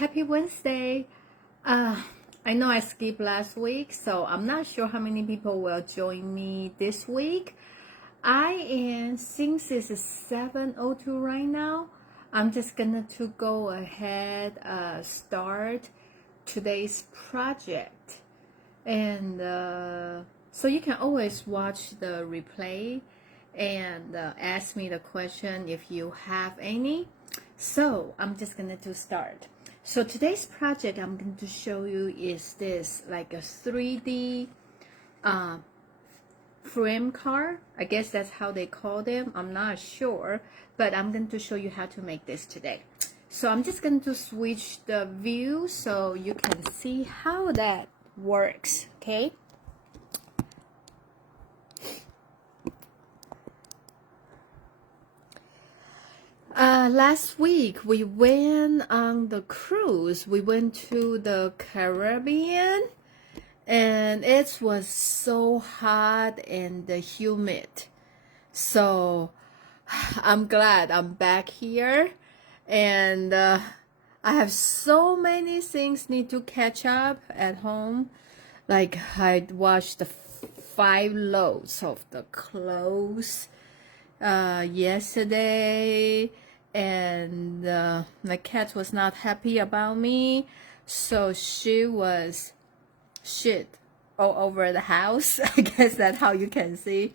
Happy Wednesday. I know I skipped last week, so I'm not sure how many people will join me this week. Since it's 7:02 right now, I'm just gonna to go ahead start today's project. And so you can always watch the replay and ask me the question if you have any. So I'm just gonna to start. So today's project I'm going to show you is this like a 3D frame card. I guess that's how they call them. I'm not sure, but I'm going to show you how to make this today. So I'm just going to switch the view so you can see how that works, okay? Last week we went on the cruise. We went to the Caribbean and it was so hot and humid. So I'm glad I'm back here, and I have so many things need to catch up at home. Like I washed 5 loads of the clothes yesterday, and my cat was not happy about me, so she was shit all over the house. I guess that's how you can see.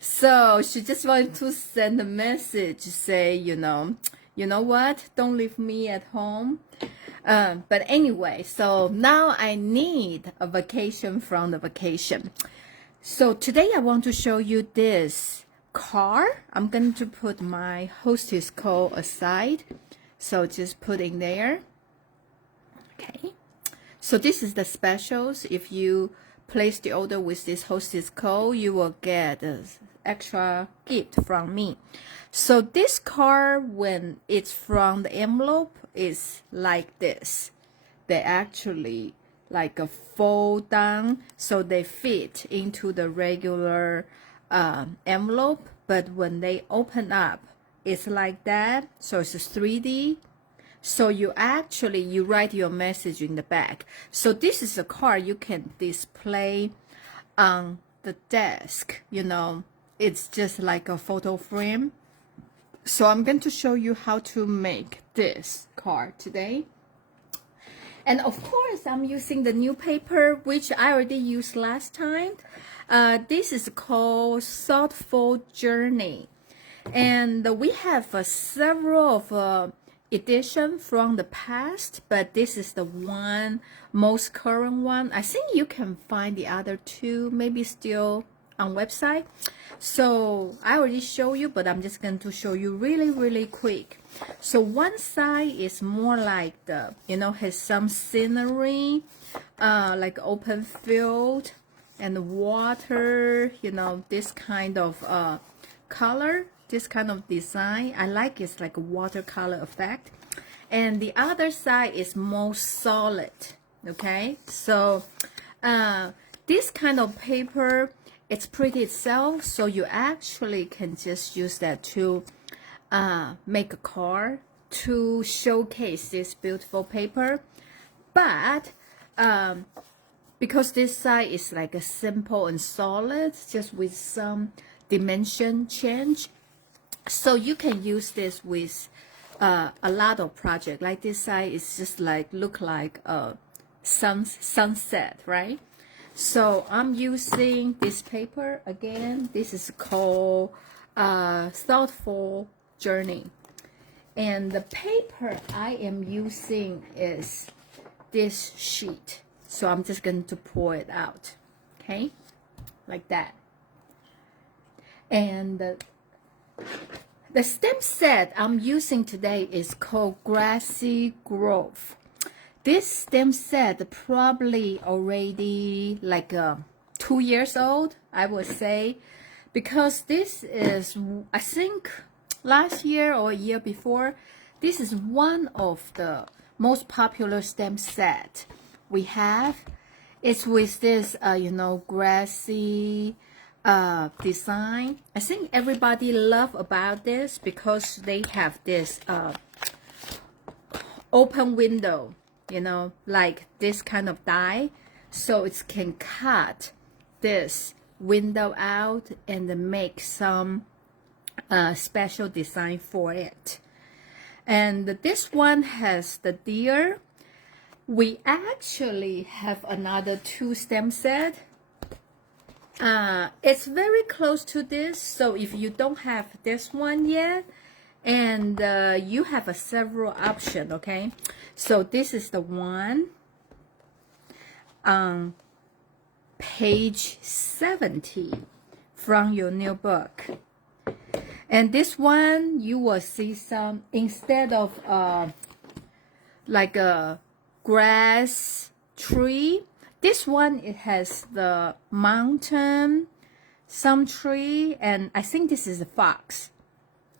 So she just wanted to send a message, say, you know what, don't leave me at home. But anyway, so now I need a vacation from the vacation. So today I want to show you this card. I'm going to put my hostess code aside, so just put in there. Okay, so this is the specials. If you place the order with this hostess code, you will get an extra gift from me. So this card, when it's from the envelope, is like this. They actually like a fold down, so they fit into the regular envelope, but when they open up, it's like that. So it's 3D. So you write your message in the back. So this is a card you can display on the desk. It's just like a photo frame. So I'm going to show you how to make this card today. And of course, I'm using the new paper, which I already used last time. This is called Thoughtful Journey. And we have several of editions from the past, but this is the most current one. I think you can find the other two, maybe still on website. So I already show you, but I'm just going to show you really quick. So one side is more like the, has some scenery, like open field and water, this kind of color, this kind of design. I like it's like a watercolor effect. And the other side is more solid, okay? So this kind of paper, it's pretty itself, so you actually can just use that to make a card to showcase this beautiful paper. But because this side is like a simple and solid, just with some dimension change, so you can use this with a lot of projects. Like this side is just like look like a sunset, right? So I'm using this paper again. This is called Thoughtful Journey, and the paper I am using is this sheet. So I'm just going to pour it out, okay, like that. And the stamp set I'm using today is called Grassy Grove. This stamp set probably already like 2 years old, I would say, because this is, I think, last year or a year before, this is one of the most popular stamp set we have. It's with this, grassy design. I think everybody love about this because they have this open window, you know, like this kind of die, so it can cut this window out and make some special design for it. And this one has the deer. We actually have another 2 stamp set. It's very close to this, so if you don't have this one yet, and you have a several option, okay? So this is the one on page 70 from your new book. And this one, you will see some, instead of like a grass tree, this one, it has the mountain, some tree, and I think this is a fox,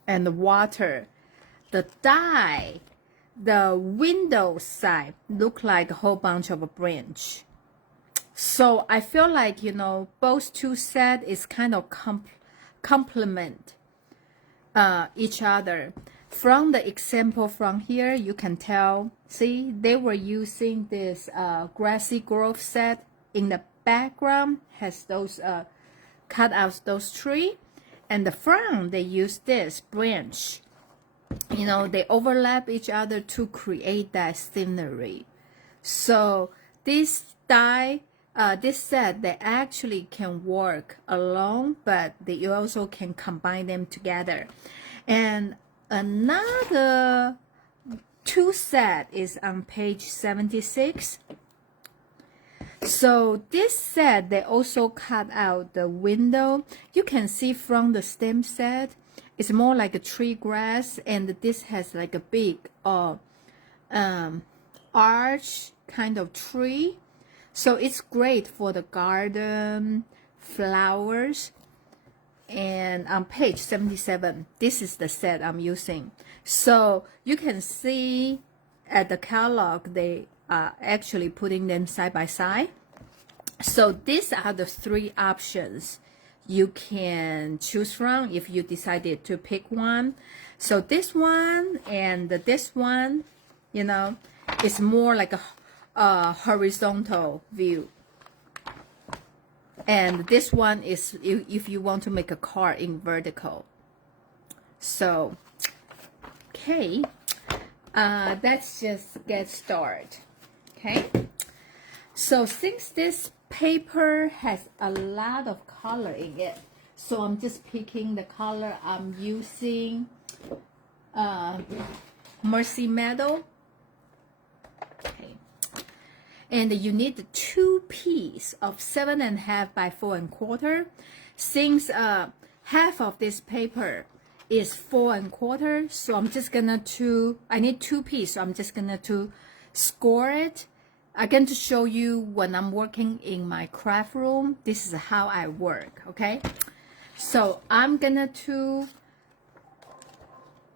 and the water. The die, the window side look like a whole bunch of a branch. So I feel like, you know, both 2 set is kind of complement each other. From the example from here, you can tell, see, they were using this Grassy Grove set. In the background has those cut out those tree, and the front they use this branch. You know, they overlap each other to create that scenery. So this die, this set, they actually can work alone, but you also can combine them together. And another 2 set is on page 76. So this set, they also cut out the window. You can see from the stamp set, it's more like a tree grass, and this has like a big arch kind of tree. So it's great for the garden, flowers. And on page 77, this is the set I'm using. So you can see at the catalog, they are actually putting them side by side. So these are the 3 options you can choose from if you decided to pick one. So this one and this one, you know, it's more like a horizontal view. And this one is if you want to make a car in vertical. So, okay, let's just get started. Okay, so since this paper has a lot of color in it, so I'm just picking the color I'm using. Mercy Meadow. Okay. And you need 2 pieces of 7.5 by 4 1/4. Since half of this paper is 4 1/4, so I'm just gonna I need 2 pieces, so I'm just gonna score it. I'm going to show you when I'm working in my craft room. This is how I work, okay? So I'm gonna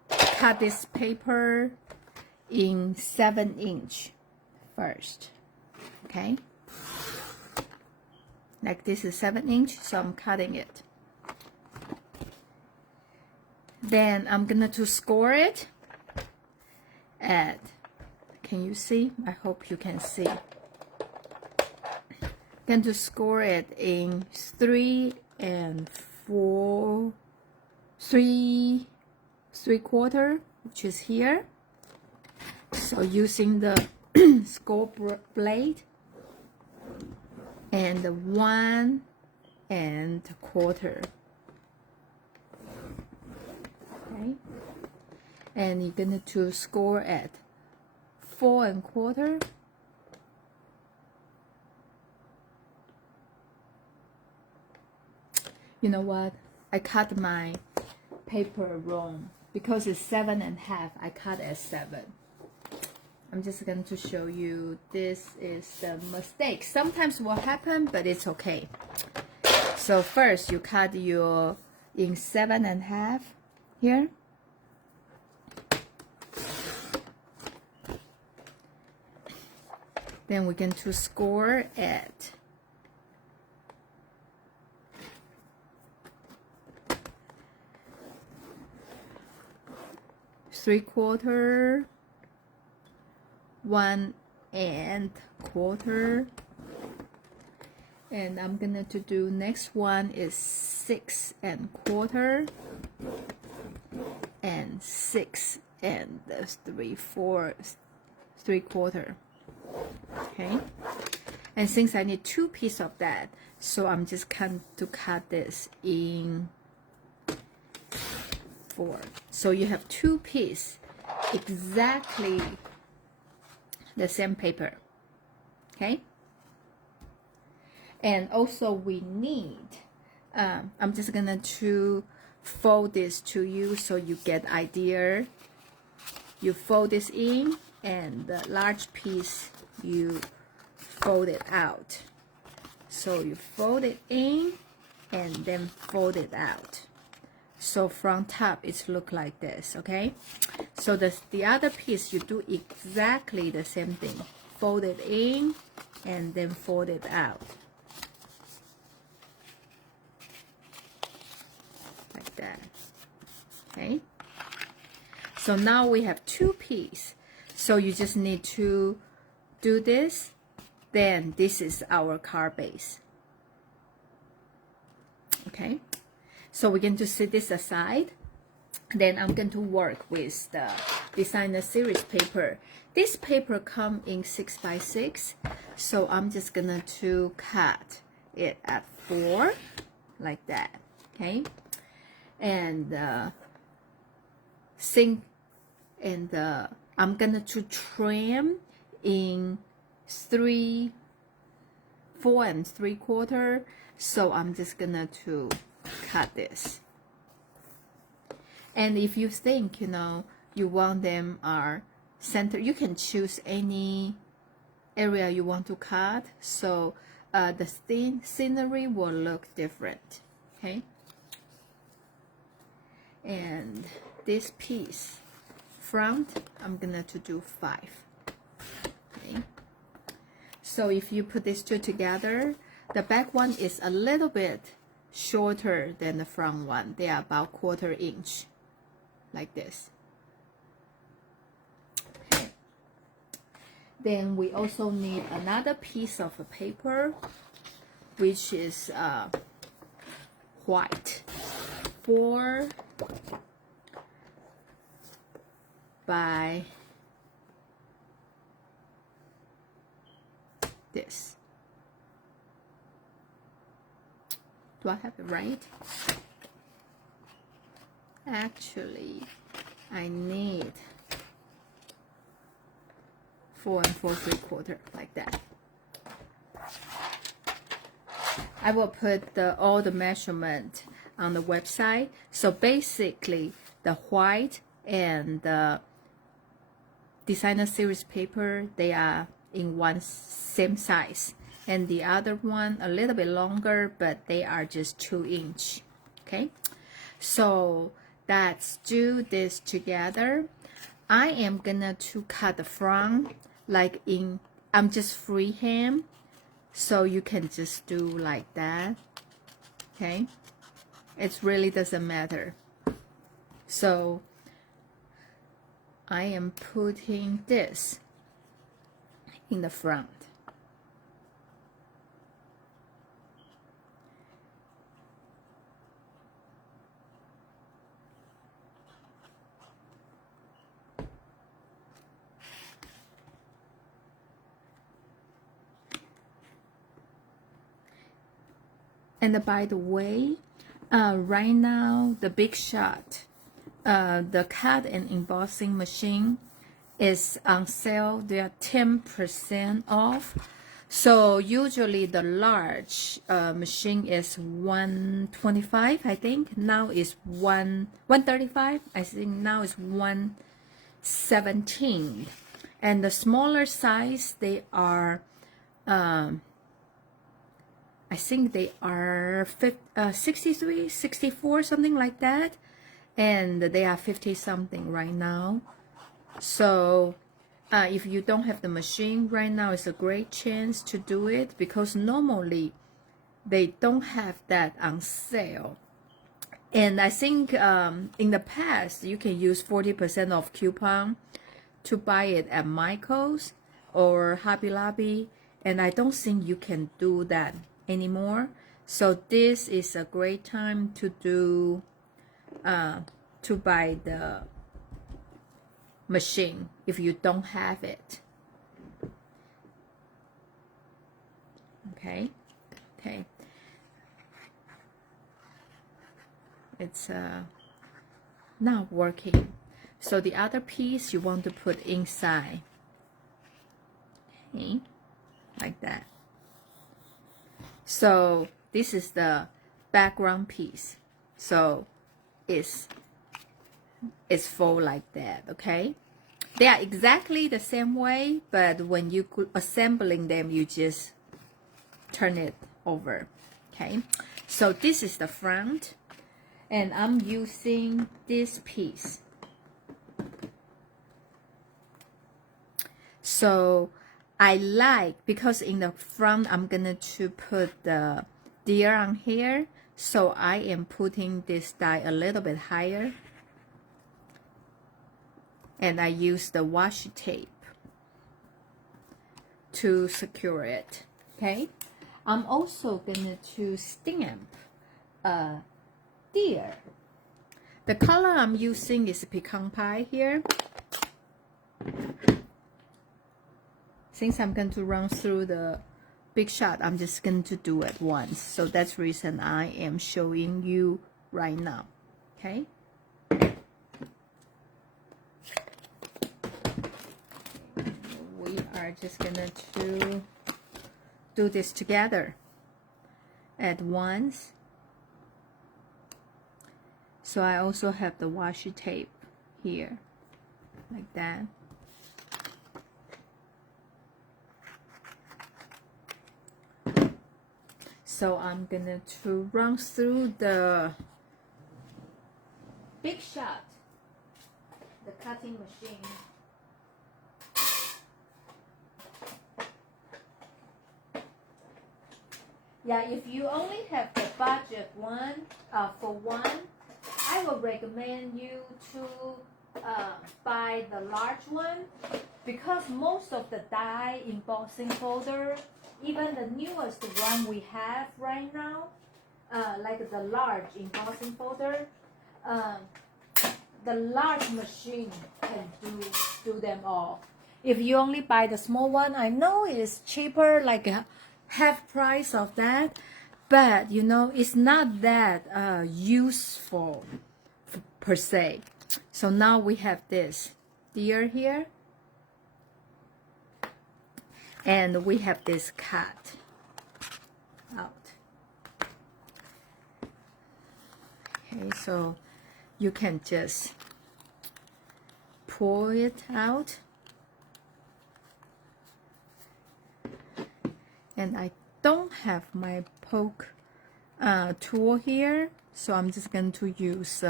cut this paper in 7" first. Okay, like this is 7", so I'm cutting it. Then I'm gonna score it at, can you see? I hope you can see. Going to score it in 3 4 3/4, which is here. So using the score blade and 1 1/4. Okay, and you're going to score at 4 1/4. You know what? I cut my paper wrong because it's 7.5. I cut at 7. I'm just going to show you. This is the mistake. Sometimes will happen, but it's okay. So first, you cut your in 7.5 here. Then we're going to score at 3/4, 1.25, and I'm gonna to do next one is 6.25 and 6 3/4. Okay, and since I need 2 pieces of that, so I'm just going to cut this in 4. So you have 2 pieces, exactly the same paper. Okay, and also we need, I'm just gonna to fold this to you so you get idea. You fold this in, and the large piece you fold it out. So you fold it in and then fold it out. So from top it's look like this. Okay, so the other piece you do exactly the same thing. Fold it in and then fold it out like that. Okay, so now we have 2 pieces. So you just need to do this. Then this is our card base. Okay, so we're going to set this aside. Then I'm going to work with the designer series paper. This paper come in 6x6, so I'm just gonna to cut it at 4 like that. Okay, and I'm gonna to trim in 4 3/4. So I'm just gonna to cut this. And if you think, you know, you want them are center, you can choose any area you want to cut. So the scenery will look different. Okay, and this piece front, I'm gonna to do 5. Okay, so if you put these 2 together, the back one is a little bit shorter than the front one. They are about 1/4 inch like this. Okay, then we also need another piece of paper, which is white, 4 by this. Do I have it right? Actually, I need 4 4 3/4 like that. I will put all the measurement on the website. So basically, the white and the designer series paper, they are in same size, and the other one a little bit longer, but they are just 2 inch. Okay, so let's do this together. I am gonna to cut the front like in, I'm just freehand, so you can just do like that. Okay, it really doesn't matter. So I am putting this in the front. And by the way, right now the Big Shot, the cut and embossing machine is on sale. They are 10% off. So usually the large machine is $125, I think. Now is $135. I think now is $117. And the smaller size, they are I think they are 63, 64, something like that. And they are 50 something right now. So if you don't have the machine right now, it's a great chance to do it, because normally they don't have that on sale. And I think in the past you can use 40% off coupon to buy it at Michael's. or Hobby Lobby, and I don't think you can do that anymore. So this is a great time to do to buy the machine if you don't have it. Okay. It's not working. So the other piece you want to put inside. Okay, like that. So this is the background piece. So it's fold like that. Okay, they are exactly the same way, but when you assembling them, you just turn it over. Okay, so this is the front, and I'm using this piece. So I like, because in the front I'm gonna to put the deer on here, so I am putting this die a little bit higher, and I use the washi tape to secure it. Okay, I'm also gonna to stamp a deer. The color I'm using is pecan pie here. Since I'm going to run through the big shot, I'm just going to do it once. So that's the reason I am showing you right now. Okay. We are just going to do this together at once. So I also have the washi tape here, like that. So I'm gonna to run through the big shot, the cutting machine. Yeah, if you only have the budget for one, I would recommend you to buy the large one, because most of the die embossing folder, even the newest one we have right now, like the large embossing folder, the large machine can do them all. If you only buy the small one, I know it's cheaper, like half price of that, but you know, it's not that useful per se. So now we have this deer here, and we have this cat out. Okay, so you can just pull it out, and I don't have my poke tool here, so I'm just going to use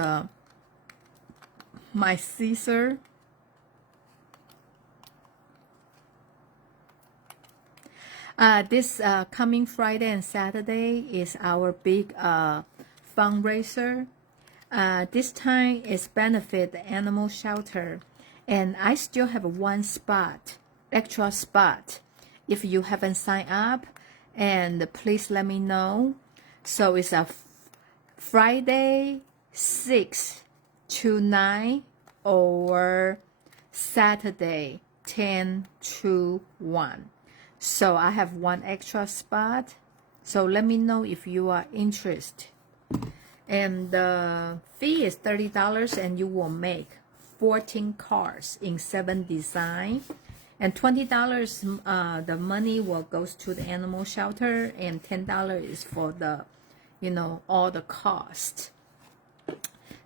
my scissor. This coming Friday and Saturday is our big fundraiser. This time is benefit the animal shelter, and I still have one spot, extra spot. If you haven't signed up, and please let me know. So it's a Friday 6 to 9 or Saturday 10 to 1. So I have one extra spot. So let me know if you are interested. And the fee is $30, and you will make 14 cards in 7 designs. And $20 the money will goes to the animal shelter, and $10 is for the, you know, all the cost.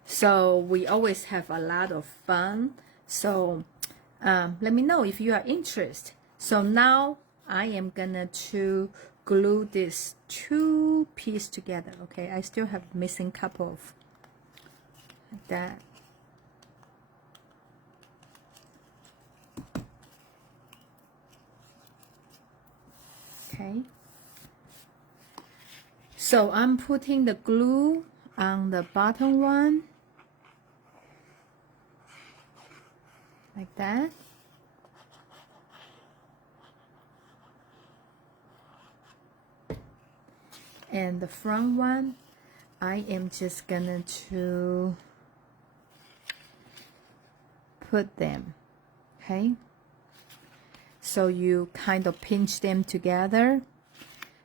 So we always have a lot of fun. So let me know if you are interested. So now I am gonna to glue this 2 pieces together. Okay, I still have missing couple of that. Okay, so I'm putting the glue on the bottom one, like that. And the front one, I am just gonna to put them, okay? So you kind of pinch them together.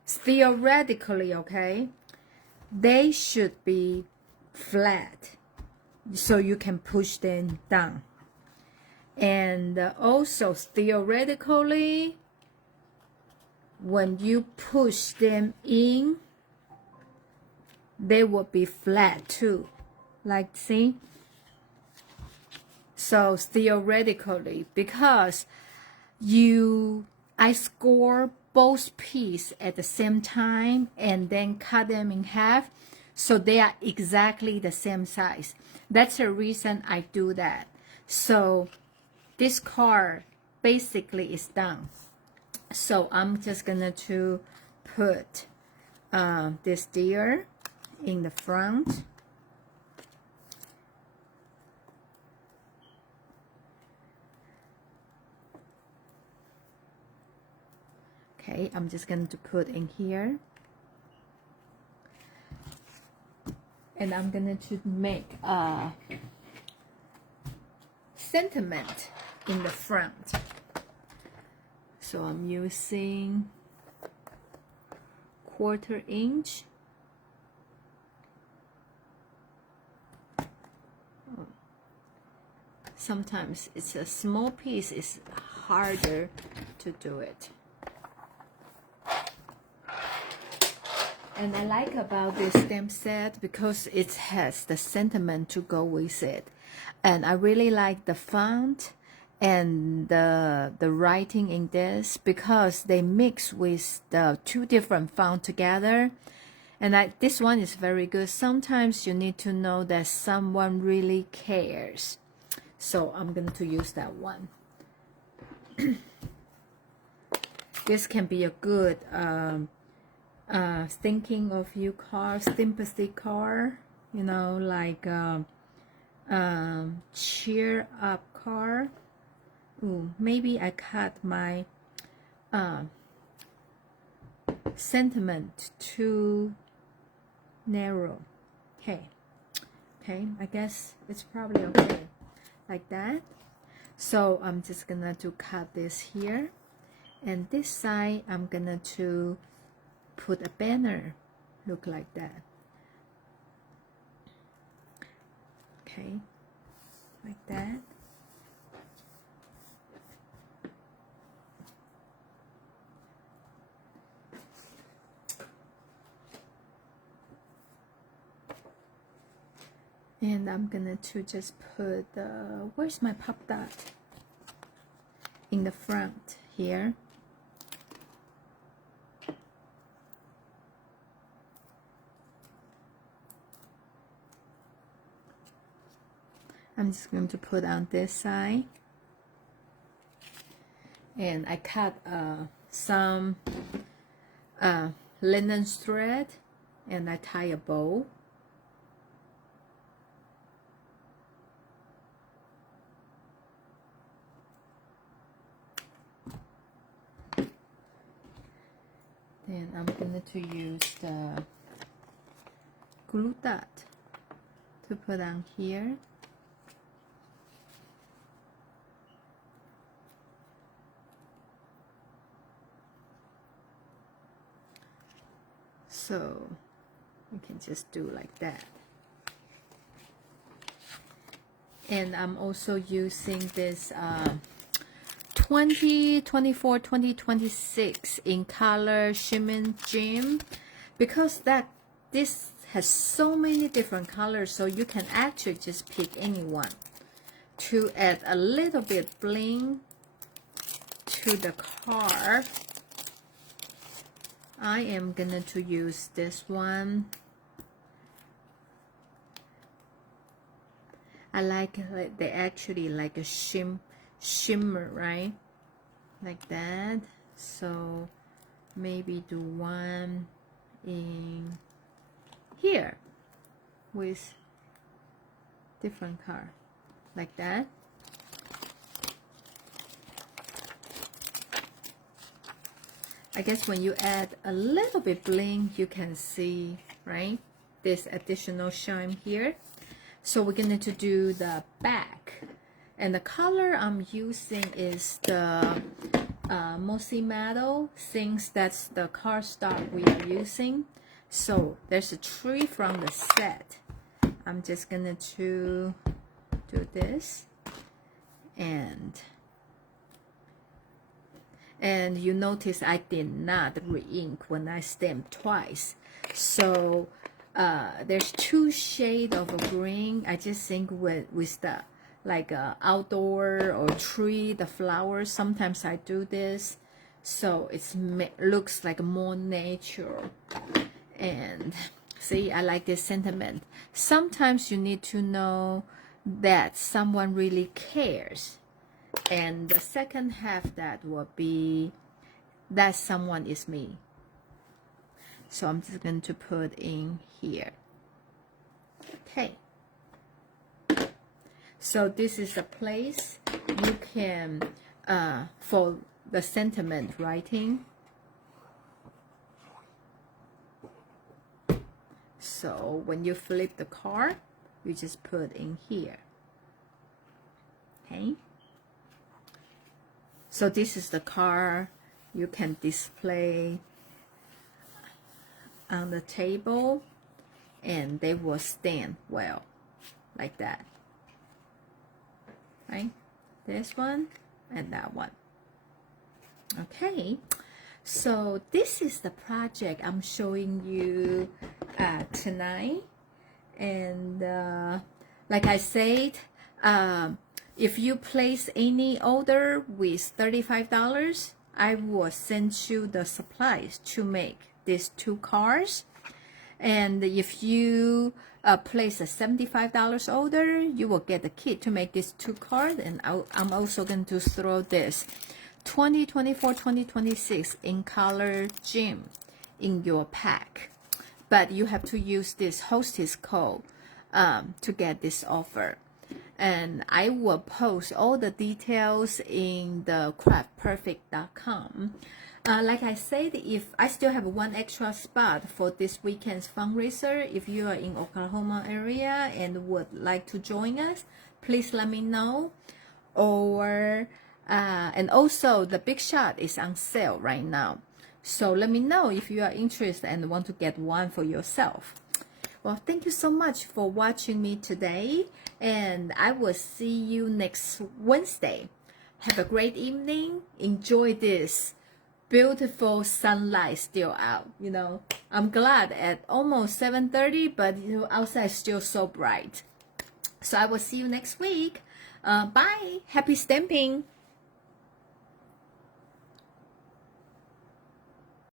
Theoretically, okay, they should be flat, so you can push them down. And also theoretically, when you push them in, they will be flat too, like see. So theoretically, because I score both pieces at the same time and then cut them in half, so they are exactly the same size. That's the reason I do that. So this card basically is done. So I'm just gonna to put this deer in the front. Okay, I'm just going to put in here. And I'm going to make a sentiment in the front. So I'm using 1/4 inch. Sometimes it's a small piece, it's harder to do it. And I like about this stamp set because it has the sentiment to go with it. And I really like the font and the writing in this because they mix with the 2 different fonts together. And this one is very good. Sometimes you need to know that someone really cares. So I'm going to use that one. This can be a good thinking of you card, sympathy card, you know, like cheer up card. Ooh, maybe I cut my sentiment too narrow. Okay, I guess it's probably okay like that. So I'm just gonna to cut this here, and this side I'm gonna to put a banner, look like that. Okay, like that. And I'm gonna to just put where's my pop dot? In the front here. I'm just going to put on this side, and I cut some linen thread, and I tie a bow. Then I'm going to use the glue dot to put on here. So you can just do like that. And I'm also using this 2024 2026 in color shimmer gem, because this has so many different colors, so you can actually just pick any one to add a little bit bling to the card. I am gonna to use this one. I like they actually like a shimmer, right? Like that. So maybe do one in here with different color, like that. I guess when you add a little bit bling, you can see, right, this additional shine here. So we're going to do the back, and the color I'm using is the mossy metal, since that's the cardstock we are using. So there's a tree from the set. I'm just going to do this, and you notice I did not re-ink when I stamped twice. So there's 2 shades of a green. I just think with the like outdoor or tree, the flowers, sometimes I do this, so it looks like more natural. And see, I like this sentiment. Sometimes you need to know that someone really cares, and the second half that will be that someone is me. So I'm just going to put in here. Okay, so this is a place you can for the sentiment writing. So when you flip the card, you just put in here. Okay, so this is the card you can display on the table, and they will stand well like that, right? This one and that one. Okay, so this is the project I'm showing you tonight. And like I said, if you place any order with $35, I will send you the supplies to make these 2 cards. And if you place a $75 order, you will get the kit to make these 2 cards. And I'm also going to throw this 2024-2026 in color gem in your pack. But you have to use this hostess code to get this offer. And I will post all the details in the craftperfect.com. Like I said, if I still have 1 extra spot for this weekend's fundraiser, if you are in Oklahoma area and would like to join us, please let me know. Or and also the Big Shot is on sale right now, so let me know if you are interested and want to get one for yourself. Well, thank you so much for watching me today, and I will see you next Wednesday. Have a great evening. Enjoy this beautiful sunlight still out. You know, I'm glad at almost 7:30, but you know, outside is still so bright. So I will see you next week. Bye. Happy stamping.